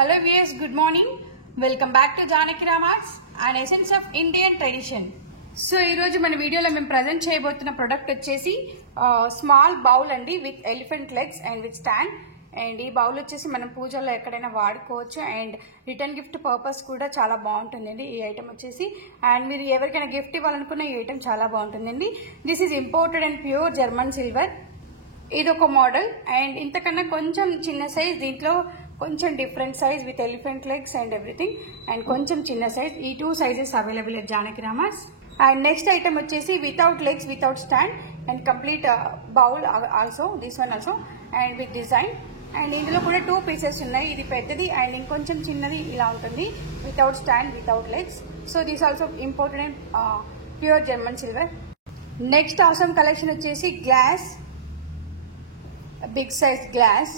Hello viewers, good morning. Welcome back to Janaki Ramarts, an essence of Indian tradition. So ఈరోజు మన వీడియోలో మేము present చేయబోతున్న product వచ్చేసి స్మాల్ బౌల్ అండి with elephant legs and with stand. And ఈ bowl వచ్చేసి మనం పూజల్లో ఎక్కడైనా వాడుకోవచ్చు అండ్ రిటర్న్ గిఫ్ట్ పర్పస్ కూడా చాలా బాగుంటుందండి ఈ ఐటమ్ వచ్చేసి. అండ్ మీరు ఎవరికైనా గిఫ్ట్ ఇవ్వాలనుకున్న ఈ ఐటమ్ చాలా బాగుంటుందండి. This is imported and pure German silver. ఇది ఒక మోడల్ అండ్ ఇంతకన్నా కొంచెం చిన్న సైజ్, దీంట్లో కొంచెం different size with elephant legs and everything, and కొంచెం చిన్న సైజ్. ఈ 2 sizes available at Janaki Ramars. And next item వచ్చేసి without legs, without stand and complete bowl also, this one also and with design. And ఇందులో కూడా 2 pieces ఉన్నాయి, ఇది పెద్దది and ఇంకొంచెం చిన్నది ఇలా ఉంటుంది, without stand without legs. So this also imported and pure German silver. Next అవసరం కలెక్షన్ వచ్చేసి గ్లాస్, బిగ్ సైజ్ గ్లాస్.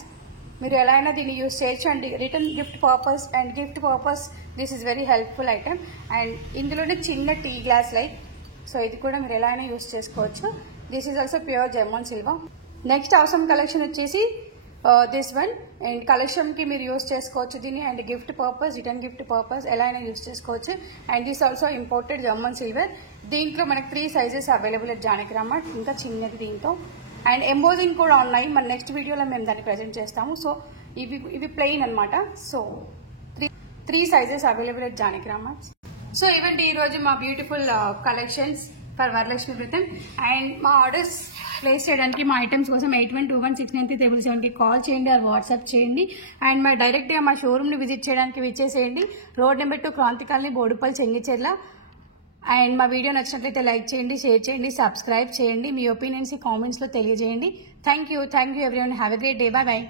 మీరు ఎలా అయినా దీన్ని యూజ్ చేయొచ్చు and return gift purpose and gift purpose this is very helpful item. And ఇందులోనే చిన్న tea glass like, so ఇది కూడా మీరు ఎలా అయినా యూజ్ చేసుకోవచ్చు. This is also pure German silver. Next అవసరం కలెక్షన్ వచ్చేసి దిస్ వన్, అండ్ కలెక్షన్ కి మీరు యూజ్ చేసుకోవచ్చు దీన్ని, and gift purpose, return gift purpose ఎలా అయినా యూజ్ చేసుకోవచ్చు. And this also imported German silver. దీంట్లో మనకు 3 sizes available at Janaki Ramars, ఇంకా చిన్నది దీంతో. అండ్ ఎంబోజింగ్ కూడా ఉన్నాయి, మన నెక్స్ట్ వీడియోలో మేము దాన్ని ప్రజెంట్ చేస్తాము. సో ఇవి ప్లెయిన్ అనమాట. So 3 sizes available at Janaki Ramars. So ఇవండి ఈరోజు మా బ్యూటిఫుల్ కలెక్షన్స్ ఫర్ వరలక్ష్మి వ్రతం. అండ్ మా ఆర్డర్స్ ప్లేస్ చేయడానికి మా ఐటమ్స్ కోసం 81216937కి కాల్ చేయండి ఆర్ వాట్సాప్ చేయండి. అండ్ మా డైరెక్ట్గా మా షోరూమ్ని విజిట్ చేయడానికి విచ్చేసేయండి. Road number 2 Kranti colony, Boduppally, Chengicherla. And మా వీడియో నచ్చినట్లయితే లైక్ చేయండి, షేర్ చేయండి, సబ్స్క్రైబ్ చేయండి. మీ ఒపీనియన్స్ కామెంట్స్లో తెలియజేయండి. Thank you everyone. Have a great day. Bye.